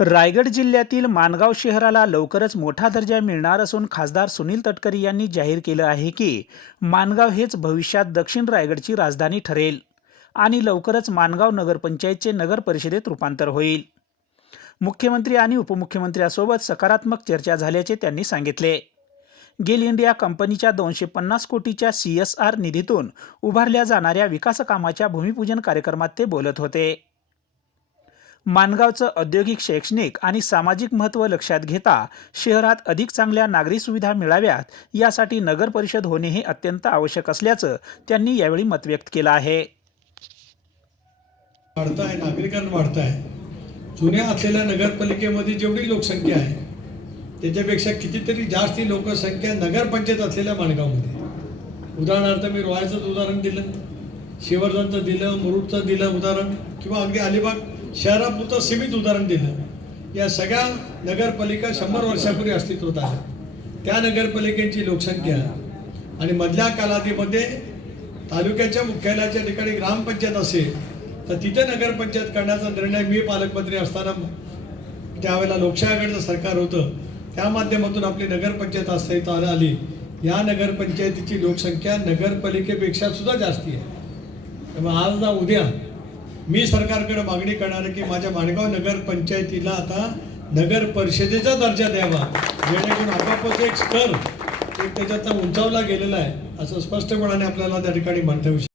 रायगड जिल्ह्यातील माणगाव शहराला लवकरच मोठा दर्जा मिळणार असून खासदार सुनील तटकरी यांनी जाहीर केलं आहे की माणगाव हेच भविष्यात दक्षिण रायगडची राजधानी ठरेल आणि लवकरच माणगाव नगरपंचायतचे नगर परिषदेत रूपांतर होईल. मुख्यमंत्री आणि उपमुख्यमंत्र्यांसोबत सकारात्मक चर्चा झाल्याचे त्यांनी सांगितले. गेल इंडिया कंपनीच्या दोनशे पन्नास कोटीच्या सी एस आर निधीतून उभारल्या जाणाऱ्या विकासकामाच्या भूमिपूजन कार्यक्रमात ते बोलत होते. माणगावचं औद्योगिक शैक्षणिक आणि सामाजिक महत्त्व लक्षात घेता शहरात अधिक चांगल्या नागरी सुविधा मिळाव्यात यासाठी नगर परिषद होणे हे अत्यंत आवश्यक असल्याचं त्यांनी यावेळी मत व्यक्त केलं आहे. वाढत आहे नागरिकांना वाढत आहे जुन्या असलेल्या नगरपालिकेमध्ये जेवढी लोकसंख्या आहे त्याच्यापेक्षा कितीतरी जास्त ही लोकसंख्या नगरपंचायत असलेल्या माणगावमध्ये उदाहरणार्थ मी रोहायचंच उदाहरण दिलं शिवर्धनचं दिलं मुरुडचं दिलं उदाहरण किंवा अगदी अलिबाग शहरापुरतं सीमित उदाहरण दिलं. या सगळ्या नगरपालिका शंभर वर्षापूर्वी अस्तित्वात आहेत त्या नगरपालिकेची लोकसंख्या आणि मधल्या कालावधीमध्ये तालुक्याच्या मुख्यालयाच्या ठिकाणी ग्रामपंचायत असेल तर तिथे नगरपंचायत करण्याचा निर्णय मी पालकमंत्री असताना त्यावेळेला लोकशाहीकडचं सरकार होतं. त्या माध्यमातून आपली नगरपंचायत अस्तित्वाला आली आली. या नगरपंचायतीची लोकसंख्या नगरपालिकेपेक्षा सुद्धा जास्ती आहे. त्यामुळे आज ना उद्या मी सरकारकडे मागणी करणार आहे की माझ्या माणगाव नगरपंचायतीला आता नगर परिषदेचा दर्जा द्यावा. जेणेकरून आपापच एक स्तर एक त्याच्यात उंचावला गेलेला आहे असं स्पष्टपणाने आपल्याला त्या ठिकाणी म्हणता येऊ